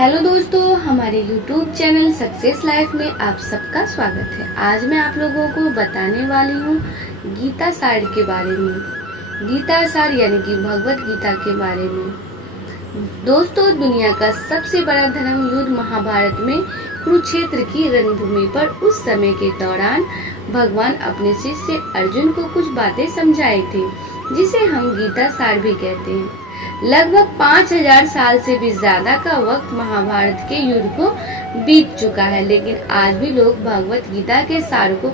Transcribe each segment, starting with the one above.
Hello दोस्तों, हमारे YouTube channel success life में आप सबका स्वागत है। आज मैं आप लोगों को बताने वाली हूँ गीता सार के बारे में। गीता सार यानी कि भगवत गीता के बारे में। दोस्तों, दुनिया का सबसे बड़ा धर्म युद्ध महाभारत में कुरुक्षेत्र की रणभूमि पर उस समय के दौरान भगवान अपने शिष्य अर्जुन को कुछ बातें समझाए थे, जिसे हम गीता सार भी कहते हैं। लगभग 5000 साल से भी ज्यादा का वक्त महाभारत के युद्ध को बीत चुका है, लेकिन आज भी लोग भगवत गीता के सार को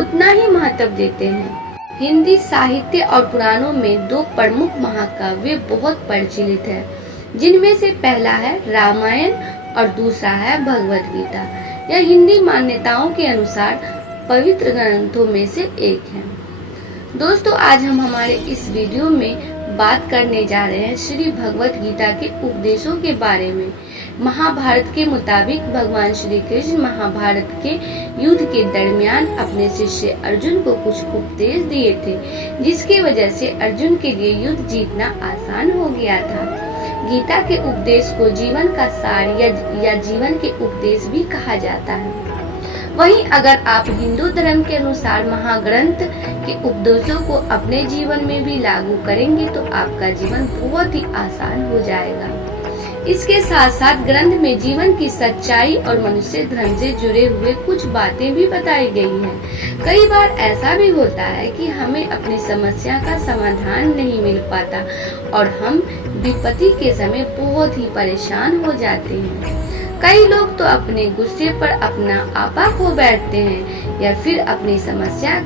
उतना ही महत्व देते हैं। हिंदी साहित्य और पुराणों में दो प्रमुख महाकाव्य बहुत प्रचलित है, जिनमें से पहला है रामायण और दूसरा है भगवत गीता। यह हिंदी मान्यताओं के अनुसार पवित्र ग्रंथों में से एक है। दोस्तों, आज हम हमारे इस वीडियो में बात करने जा रहे हैं श्री भगवत गीता के उपदेशों के बारे में। महाभारत के मुताबिक भगवान श्री कृष्ण महाभारत के युद्ध के दरमियान अपने शिष्य अर्जुन को कुछ उपदेश दिए थे, जिसकी वजह से अर्जुन के लिए युद्ध जीतना आसान हो गया था। गीता के उपदेश को जीवन का सार या जीवन के उपदेश भी कहा जाता है। वहीं अगर आप हिंदू धर्म के अनुसार महाग्रंथ के उपदेशों को अपने जीवन में भी लागू करेंगे तो आपका जीवन बहुत ही आसान हो जाएगा। इसके साथ साथ ग्रंथ में जीवन की सच्चाई और मनुष्य धर्म से जुड़े हुए कुछ बातें भी बताई गई हैं। कई बार ऐसा भी होता है कि हमें अपनी समस्या का समाधान नहीं मिल पाता और हम विपत्ति के समय बहुत ही परेशान हो जाते हैं। कई लोग तो अपने गुस्से पर अपना आपा खो बैठते हैं या फिर अपनी समस्या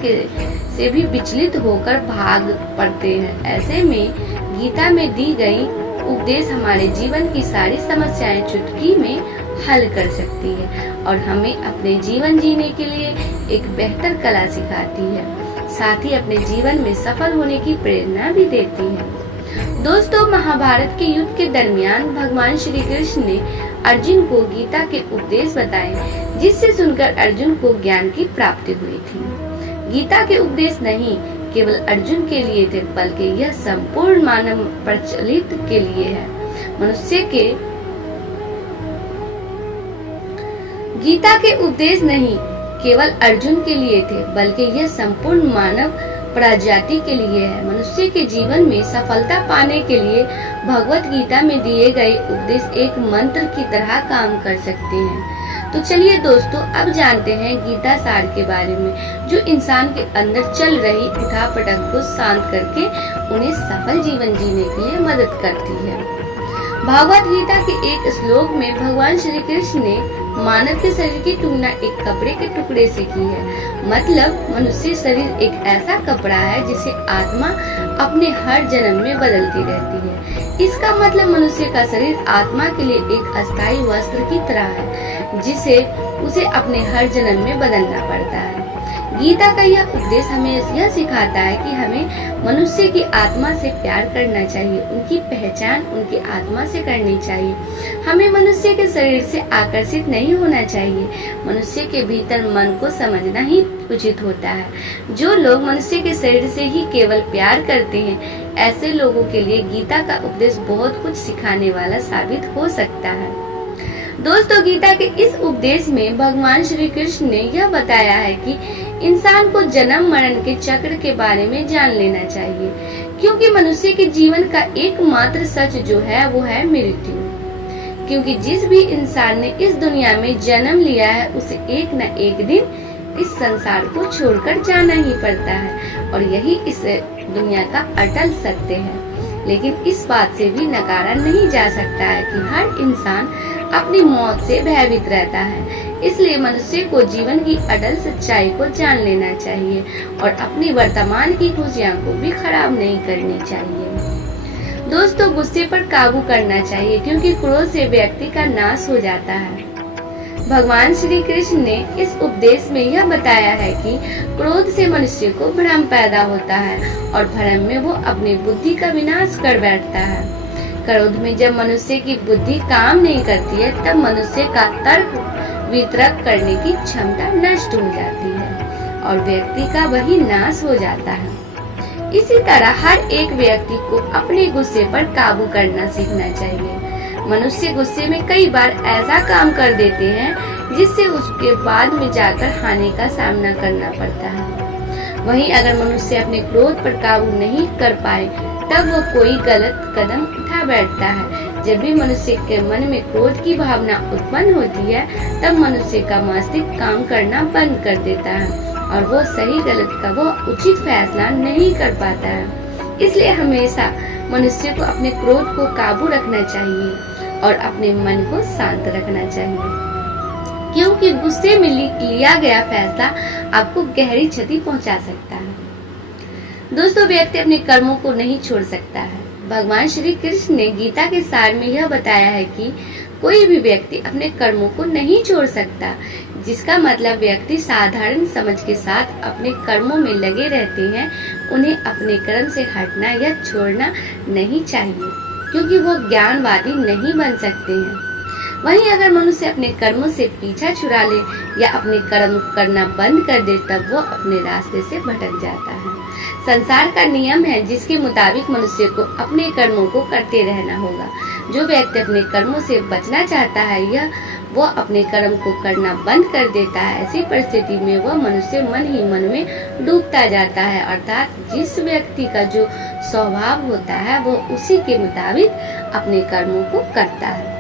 से भी विचलित होकर भाग पड़ते हैं। ऐसे में गीता में दी गई उपदेश हमारे जीवन की सारी समस्याएं चुटकी में हल कर सकती है और हमें अपने जीवन जीने के लिए एक बेहतर कला सिखाती है, साथ ही अपने जीवन में सफल होने की प्रेरणा भी देती है। दोस्तों, महाभारत के युद्ध के दरमियान भगवान श्री कृष्ण ने अर्जुन को गीता के उपदेश बताए, जिससे सुनकर अर्जुन को ज्ञान की प्राप्ति हुई थी। गीता के उपदेश नहीं केवल अर्जुन के लिए थे, बल्कि यह संपूर्ण मानव प्रचलित के लिए है। गीता के उपदेश नहीं केवल अर्जुन के लिए थे, बल्कि यह संपूर्ण मानव प्रजाति के लिए है। मनुष्य के जीवन में सफलता पाने के लिए भगवत गीता में दिए गए उपदेश एक मंत्र की तरह काम कर सकते हैं। तो चलिए दोस्तों, अब जानते हैं गीता सार के बारे में, जो इंसान के अंदर चल रही उठापटक को शांत करके उन्हें सफल जीवन जीने के लिए मदद करती है। भगवत गीता के एक श्लोक में भगवान श्री कृष्ण ने मानव के शरीर की तुलना एक कपड़े के टुकड़े से की है। मतलब मनुष्य शरीर एक ऐसा कपड़ा है जिसे आत्मा अपने हर जन्म में बदलती रहती है। इसका मतलब मनुष्य का शरीर आत्मा के लिए एक अस्थायी वस्त्र की तरह है, जिसे उसे अपने हर जन्म में बदलना पड़ता है। गीता का यह उपदेश हमें यह सिखाता है कि हमें मनुष्य की आत्मा से प्यार करना चाहिए, उनकी पहचान उनकी आत्मा से करनी चाहिए। हमें मनुष्य के शरीर से आकर्षित नहीं होना चाहिए। मनुष्य के भीतर मन को समझना ही उचित होता है। जो लोग मनुष्य के शरीर से ही केवल प्यार करते हैं, ऐसे लोगों के लिए गीता का उपदेश बहुत कुछ सिखाने वाला साबित हो सकता है। दोस्तों, गीता के इस उपदेश में भगवान श्री कृष्ण ने यह बताया है कि इंसान को जन्म मरण के चक्र के बारे में जान लेना चाहिए, क्योंकि मनुष्य के जीवन का एकमात्र सच जो है वो है मृत्यु। क्योंकि जिस भी इंसान ने इस दुनिया में जन्म लिया है, उसे एक न एक दिन इस संसार को छोड़कर जाना ही पड़ता है और यही इस दुनिया का अटल सत्य है। लेकिन इस बात से भी नकारा नहीं जा सकता है कि हर इंसान अपनी मौत से भयभीत रहता है। इसलिए मनुष्य को जीवन की अटल सच्चाई को जान लेना चाहिए और अपनी वर्तमान की खुशियों को भी खराब नहीं करनी चाहिए। दोस्तों, गुस्से पर काबू करना चाहिए, क्योंकि क्रोध से व्यक्ति का नाश हो जाता है। भगवान श्री कृष्ण ने इस उपदेश में यह बताया है कि क्रोध से मनुष्य को भ्रम पैदा होता है और भ्रम में वो अपनी बुद्धि का विनाश कर बैठता है। क्रोध में जब मनुष्य की बुद्धि काम नहीं करती है, तब मनुष्य का तर्क वितर्क करने की क्षमता नष्ट हो जाती है और व्यक्ति का वही नाश हो जाता है। इसी तरह हर एक व्यक्ति को अपने गुस्से पर काबू करना सीखना चाहिए। मनुष्य गुस्से में कई बार ऐसा काम कर देते हैं जिससे उसके बाद में जाकर हानि का सामना करना पड़ता है। वहीं अगर मनुष्य अपने क्रोध पर काबू नहीं कर पाए तब वो कोई गलत कदम उठा बैठता है। जब भी मनुष्य के मन में क्रोध की भावना उत्पन्न होती है तब मनुष्य का मस्तिष्क काम करना बंद कर देता है और वो सही गलत का वो उचित फैसला नहीं कर पाता है। इसलिए हमेशा मनुष्य को अपने क्रोध को काबू रखना चाहिए और अपने मन को शांत रखना चाहिए, क्योंकि गुस्से में लिया गया फैसला आपको गहरी क्षति पहुंचा सकता है। दोस्तों, व्यक्ति अपने कर्मों को नहीं छोड़ सकता है। भगवान श्री कृष्ण ने गीता के सार में यह बताया है कि कोई भी व्यक्ति अपने कर्मों को नहीं छोड़ सकता, जिसका मतलब व्यक्ति साधारण समझ के साथ अपने कर्मों में लगे रहते हैं। उन्हें अपने कर्म से हटना या छोड़ना नहीं चाहिए, क्योंकि वो ज्ञानवादी नहीं बन सकते हैं। वहीं अगर मनुष्य अपने कर्मों से पीछा छुड़ा ले या अपने कर्म करना बंद कर दे तब वो अपने रास्ते से भटक जाता है। संसार का नियम है जिसके मुताबिक मनुष्य को अपने कर्मों को करते रहना होगा। जो व्यक्ति अपने कर्मों से बचना चाहता है या वो अपने कर्म को करना बंद कर देता है, ऐसी परिस्थिति में वह मनुष्य मन ही मन में डूबता जाता है। अर्थात जिस व्यक्ति का जो स्वभाव होता है वो उसी के मुताबिक अपने कर्मों को करता है।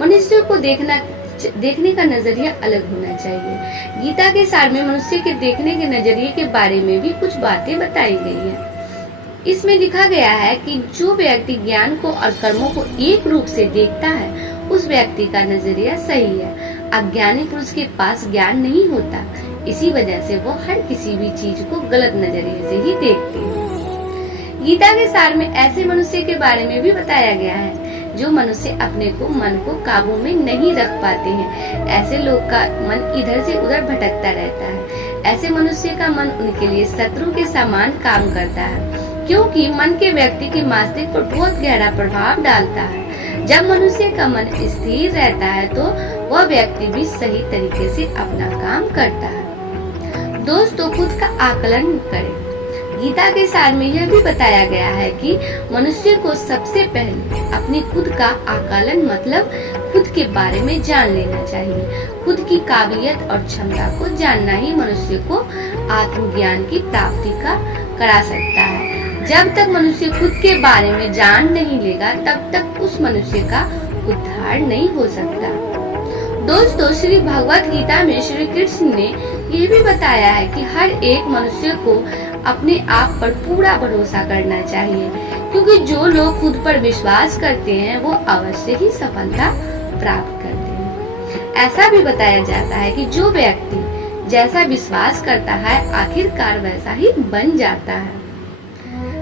मनुष्य को देखने का नजरिया अलग होना चाहिए। गीता के सार में मनुष्य के देखने के नजरिए के बारे में भी कुछ बातें बताई गई हैं। इसमें लिखा गया है कि जो व्यक्ति ज्ञान को और कर्मों को एक रूप से देखता है उस व्यक्ति का नजरिया सही है। अज्ञानी पुरुष के पास ज्ञान नहीं होता, इसी वजह से वो हर किसी भी चीज को गलत नजरिए से ही देखते हैं। गीता के सार में ऐसे मनुष्य के बारे में भी बताया गया है जो मनुष्य अपने मन को काबू में नहीं रख पाते हैं। ऐसे लोग का मन इधर से उधर भटकता रहता है। ऐसे मनुष्य का मन उनके लिए शत्रु के समान काम करता है, क्योंकि मन के व्यक्ति के मस्तिष्क पर बहुत गहरा प्रभाव डालता है। जब मनुष्य का मन स्थिर रहता है तो वह व्यक्ति भी सही तरीके से अपना काम करता है। दोस्तों, खुद का आकलन करें। गीता के सार में यह भी बताया गया है कि मनुष्य को सबसे पहले अपनी खुद का आकलन मतलब खुद के बारे में जान लेना चाहिए। खुद की काबिलियत और क्षमता को जानना ही मनुष्य को आत्मज्ञान की प्राप्ति का करा सकता है। जब तक मनुष्य खुद के बारे में जान नहीं लेगा तब तक उस मनुष्य का उद्धार नहीं हो सकता। दोस्तों, श्री भगवत गीता में श्री कृष्ण ने ये भी बताया है कि हर एक मनुष्य को अपने आप पर पूरा भरोसा करना चाहिए, क्योंकि जो लोग खुद पर विश्वास करते हैं वो अवश्य ही सफलता प्राप्त करते हैं। ऐसा भी बताया जाता है कि जो व्यक्ति जैसा विश्वास करता है आखिरकार वैसा ही बन जाता है।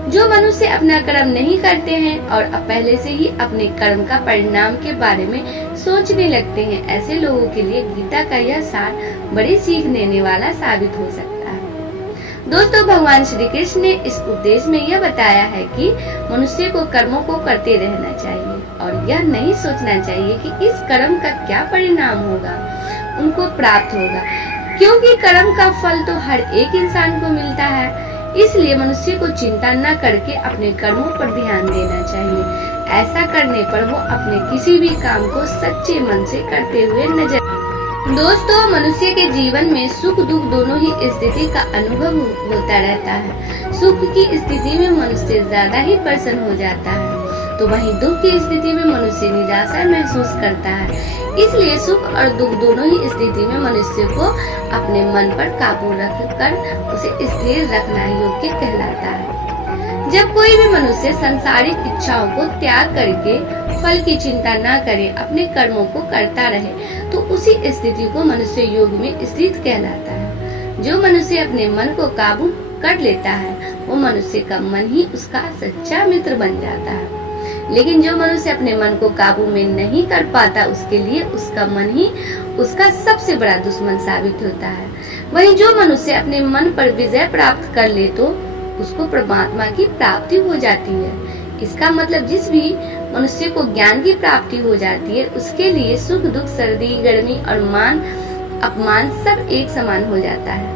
जो मनुष्य अपना कर्म नहीं करते हैं और पहले से ही अपने कर्म का परिणाम के बारे में सोचने लगते हैं, ऐसे लोगों के लिए गीता का यह सार बड़ी सीख देने वाला साबित हो सकता है। दोस्तों, भगवान श्री कृष्ण ने इस उपदेश में यह बताया है कि मनुष्य को कर्मों को करते रहना चाहिए और यह नहीं सोचना चाहिए कि इस कर्म का क्या परिणाम होगा, उनको प्राप्त होगा, क्योंकि कर्म का फल तो हर एक इंसान को मिलता है। इसलिए मनुष्य को चिंता न करके अपने कर्मों पर ध्यान देना चाहिए। ऐसा करने पर वो अपने किसी भी काम को सच्चे मन से करते हुए नजर। दोस्तों, मनुष्य के जीवन में सुख दुख दोनों ही स्थिति का अनुभव होता रहता है। सुख की स्थिति में मनुष्य ज्यादा ही प्रसन्न हो जाता है, तो वहीं दुख की स्थिति में मनुष्य निराशा महसूस करता है। इसलिए सुख और दुख दोनों ही स्थिति में मनुष्य को अपने मन पर काबू रखकर उसे स्थिर रखना योग्य कहलाता है। जब कोई भी मनुष्य सांसारिक इच्छाओं को त्याग करके फल की चिंता न करे, अपने कर्मों को करता रहे, तो उसी स्थिति को मनुष्य योग में स्थित कहलाता है। जो मनुष्य अपने मन को काबू कर लेता है वो मनुष्य का मन ही उसका सच्चा मित्र बन जाता है। लेकिन जो मनुष्य अपने मन को काबू में नहीं कर पाता उसके लिए उसका मन ही उसका सबसे बड़ा दुश्मन साबित होता है। वहीं जो मनुष्य अपने मन पर विजय प्राप्त कर ले तो उसको परमात्मा की प्राप्ति हो जाती है। इसका मतलब जिस भी मनुष्य को ज्ञान की प्राप्ति हो जाती है उसके लिए सुख दुख सर्दी गर्मी और मान अपमान सब एक समान हो जाता है।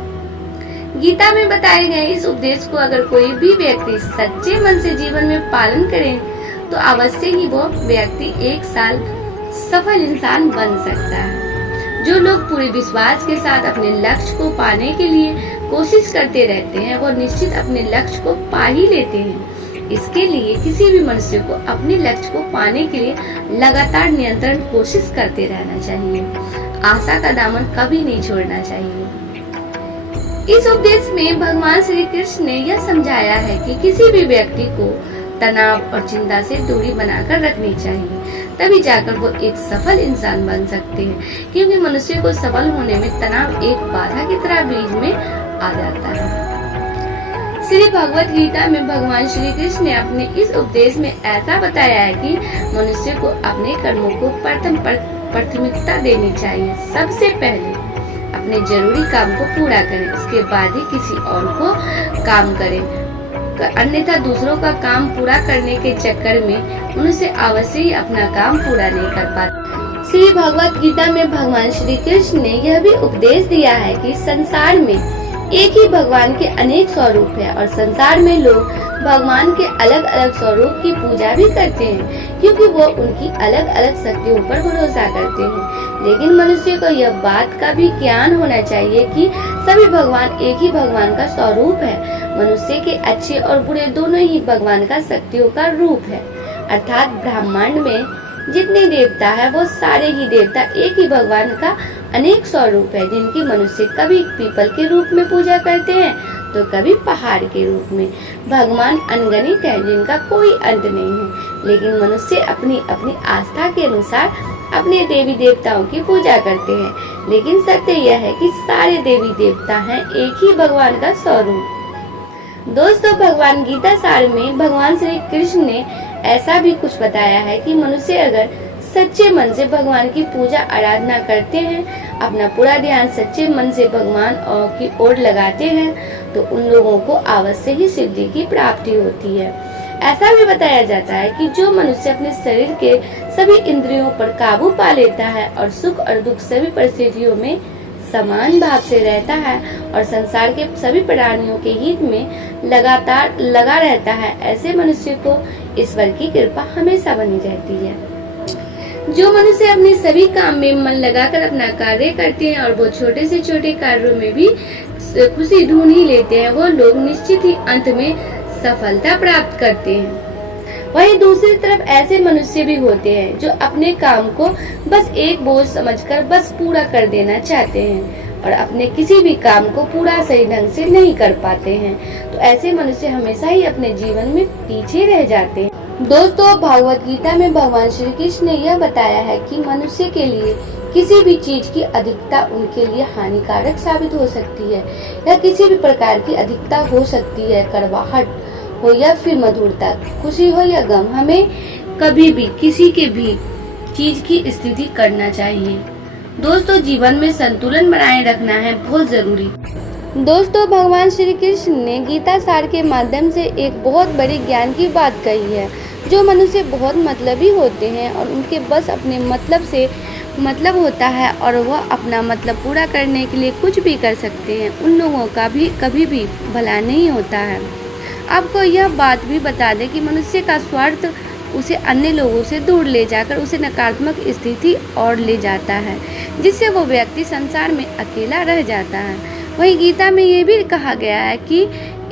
गीता में बताए गए इस उपदेश को अगर कोई भी व्यक्ति सच्चे मन से जीवन में पालन करे तो अवश्य ही वो व्यक्ति एक साल सफल इंसान बन सकता है। जो लोग पूरे विश्वास के साथ अपने लक्ष्य को पाने के लिए कोशिश करते रहते हैं, वो निश्चित अपने लक्ष्य को पा ही लेते हैं। इसके लिए किसी भी मनुष्य को अपने लक्ष्य को पाने के लिए लगातार निरंतर कोशिश करते रहना चाहिए। आशा का दामन कभी नहीं छोड़ना चाहिए। इस उपदेश में भगवान श्री कृष्ण ने यह समझाया है कि किसी भी व्यक्ति को तनाव और चिंता से दूरी बनाकर रखनी चाहिए, तभी जाकर वो एक सफल इंसान बन सकते हैं। क्योंकि मनुष्य को सफल होने में तनाव एक बाधा की तरह बीच में आ जाता है। श्री भगवत गीता में भगवान श्री कृष्ण ने अपने इस उपदेश में ऐसा बताया है कि मनुष्य को अपने कर्मों को प्राथमिकता देनी चाहिए। सबसे पहले अपने जरूरी काम को पूरा करें, उसके बाद ही किसी और को काम करें। अन्यथा दूसरों का काम पूरा करने के चक्कर में उनसे अवश्य ही अपना काम पूरा नहीं कर पाते। श्री भगवत गीता में भगवान श्री कृष्ण ने यह भी उपदेश दिया है कि संसार में एक ही भगवान के अनेक स्वरूप है और संसार में लोग भगवान के अलग अलग स्वरूप की पूजा भी करते हैं, क्योंकि वो उनकी अलग अलग शक्तियों पर भरोसा करते हैं। लेकिन मनुष्य को यह बात का भी ज्ञान होना चाहिए कि सभी भगवान एक ही भगवान का स्वरूप है। मनुष्य के अच्छे और बुरे दोनों ही भगवान का शक्तियों का रूप है। अर्थात ब्रह्मांड में जितने देवता है वो सारे ही देवता एक ही भगवान का अनेक स्वरूप है, जिनकी मनुष्य कभी पीपल के रूप में पूजा करते हैं तो कभी पहाड़ के रूप में। भगवान अनगिनत है जिनका कोई अंत नहीं है, लेकिन मनुष्य अपनी अपनी आस्था के अनुसार अपने देवी देवताओं की पूजा करते हैं। लेकिन सत्य यह है कि सारे देवी देवता हैं एक ही भगवान का स्वरूप। दोस्तों, भगवान गीता सार में भगवान श्री कृष्ण ने ऐसा भी कुछ बताया है कि मनुष्य अगर सच्चे मन से भगवान की पूजा आराधना करते हैं, अपना पूरा ध्यान सच्चे मन से भगवान की ओर लगाते हैं, तो उन लोगों को अवश्य ही सिद्धि की प्राप्ति होती है। ऐसा भी बताया जाता है कि जो मनुष्य अपने शरीर के सभी इंद्रियों पर काबू पा लेता है और सुख और दुख सभी परिस्थितियों में समान भाव से रहता है और संसार के सभी प्राणियों के हित में लगातार लगा रहता है, ऐसे मनुष्य को ईश्वर की कृपा हमेशा बनी रहती है। जो मनुष्य अपने सभी काम में मन लगाकर अपना कार्य करते हैं और वो छोटे से छोटे कार्यों में भी खुशी ढूंढ ही लेते हैं, वो लोग निश्चित ही अंत में सफलता प्राप्त करते हैं। वहीं दूसरी तरफ ऐसे मनुष्य भी होते हैं जो अपने काम को बस एक बोझ समझकर बस पूरा कर देना चाहते हैं और अपने किसी भी काम को पूरा सही ढंग से नहीं कर पाते हैं, तो ऐसे मनुष्य हमेशा ही अपने जीवन में पीछे रह जाते हैं। दोस्तों, भगवत गीता में भगवान श्री कृष्ण ने यह बताया है कि मनुष्य के लिए किसी भी चीज की अधिकता उनके लिए हानिकारक साबित हो सकती है, या किसी भी प्रकार की अधिकता हो सकती है। कड़वाहट हो या फिर मधुरता, खुशी हो या गम, हमें कभी भी किसी के भी चीज की स्थिति करना चाहिए। दोस्तों, जीवन में संतुलन बनाए रखना है बहुत जरूरी। दोस्तों, भगवान श्री कृष्ण ने गीता सार के माध्यम से एक बहुत बड़ी ज्ञान की बात कही है। जो मनुष्य बहुत मतलबी होते हैं और उनके बस अपने मतलब से मतलब होता है और वह अपना मतलब पूरा करने के लिए कुछ भी कर सकते हैं, उन लोगों का भी कभी भी भला नहीं होता है। आपको यह बात भी बता दें कि मनुष्य का स्वार्थ उसे अन्य लोगों से दूर ले जाकर उसे नकारात्मक स्थिति और ले जाता है, जिससे वो व्यक्ति संसार में अकेला रह जाता है। वहीं गीता में ये भी कहा गया है कि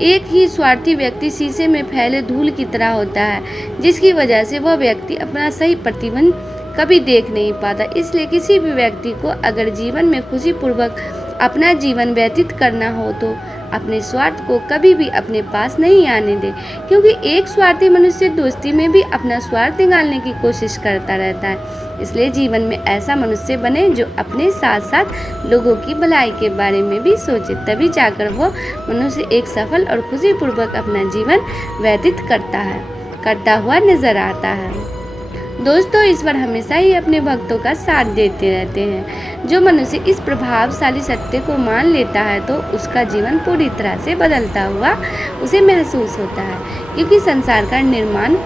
एक ही स्वार्थी व्यक्ति शीशे में फैले धूल की तरह होता है, जिसकी वजह से वह व्यक्ति अपना सही प्रतिबिंब कभी देख नहीं पाता। इसलिए किसी भी व्यक्ति को अगर जीवन में खुशीपूर्वक अपना जीवन व्यतीत करना हो तो अपने स्वार्थ को कभी भी अपने पास नहीं आने दे, क्योंकि एक स्वार्थी मनुष्य दोस्ती में भी अपना स्वार्थ निकालने की कोशिश करता रहता है। इसलिए जीवन में ऐसा मनुष्य बने जो अपने साथ साथ लोगों की भलाई के बारे में भी सोचे, तभी जाकर वो मनुष्य एक सफल और खुशीपूर्वक अपना जीवन व्यतीत करता हुआ नजर आता है। दोस्तों, ईश्वर हमेशा ही अपने भक्तों का साथ देते रहते हैं। जो मनुष्य इस प्रभावशाली सत्य को मान लेता है तो उसका जीवन पूरी तरह से बदलता हुआ उसे महसूस होता है, क्योंकि संसार का निर्माण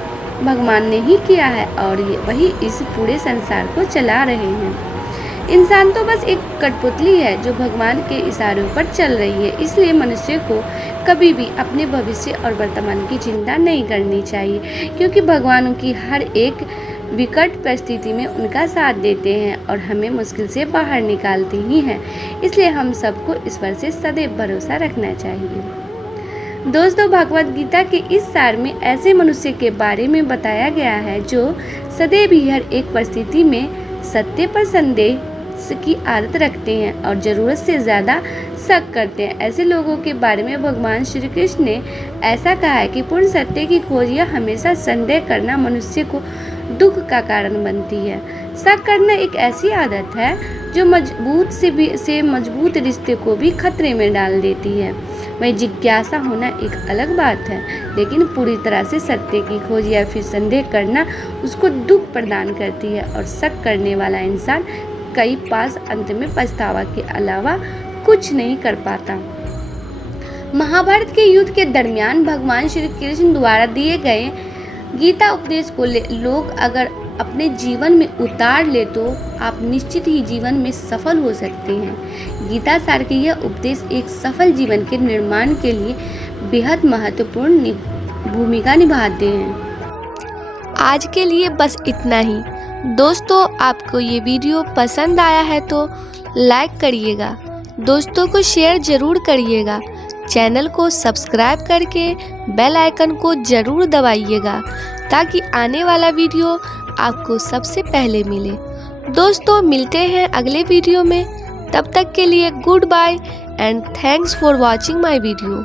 भगवान ने ही किया है और वही इस पूरे संसार को चला रहे हैं। इंसान तो बस एक कठपुतली है जो भगवान के इशारों पर चल रही है। इसलिए मनुष्य को कभी भी अपने भविष्य और वर्तमान की चिंता नहीं करनी चाहिए, क्योंकि भगवान उनकी हर एक विकट परिस्थिति में उनका साथ देते हैं और हमें मुश्किल से बाहर निकालते ही हैं। इसलिए हम सबको ईश्वर से सदैव भरोसा रखना चाहिए। दोस्तों, भगवद गीता के इस सार में ऐसे मनुष्य के बारे में बताया गया है जो सदैव ही हर एक परिस्थिति में सत्य पर संदेह की आदत रखते हैं और ज़रूरत से ज़्यादा शक करते हैं। ऐसे लोगों के बारे में भगवान श्री कृष्ण ने ऐसा कहा है कि पूर्ण सत्य की खोज या हमेशा संदेह करना मनुष्य को दुख का कारण बनती है। शक करना एक ऐसी आदत है जो मजबूत से मजबूत रिश्ते को भी खतरे में डाल देती है। वहीं जिज्ञासा होना एक अलग बात है, लेकिन पूरी तरह से सत्य की खोज या फिर संदेह करना उसको दुख प्रदान करती है और शक करने वाला इंसान कई पास अंत में पछतावा के अलावा कुछ नहीं कर पाता। महाभारत के युद्ध के दरमियान भगवान श्री कृष्ण द्वारा दिए गए गीता उपदेश को लोग अगर अपने जीवन में उतार ले तो आप निश्चित ही जीवन में सफल हो सकते हैं। गीता सार के यह उपदेश एक सफल जीवन के निर्माण के लिए बेहद महत्वपूर्ण भूमिका निभाते हैं। आज के लिए बस इतना ही। दोस्तों, आपको ये वीडियो पसंद आया है तो लाइक करिएगा, दोस्तों को शेयर ज़रूर करिएगा, चैनल को सब्सक्राइब करके बेल आइकन को ज़रूर दबाइएगा ताकि आने वाला वीडियो आपको सबसे पहले मिले। दोस्तों, मिलते हैं अगले वीडियो में। तब तक के लिए good bye and thanks for watching my video.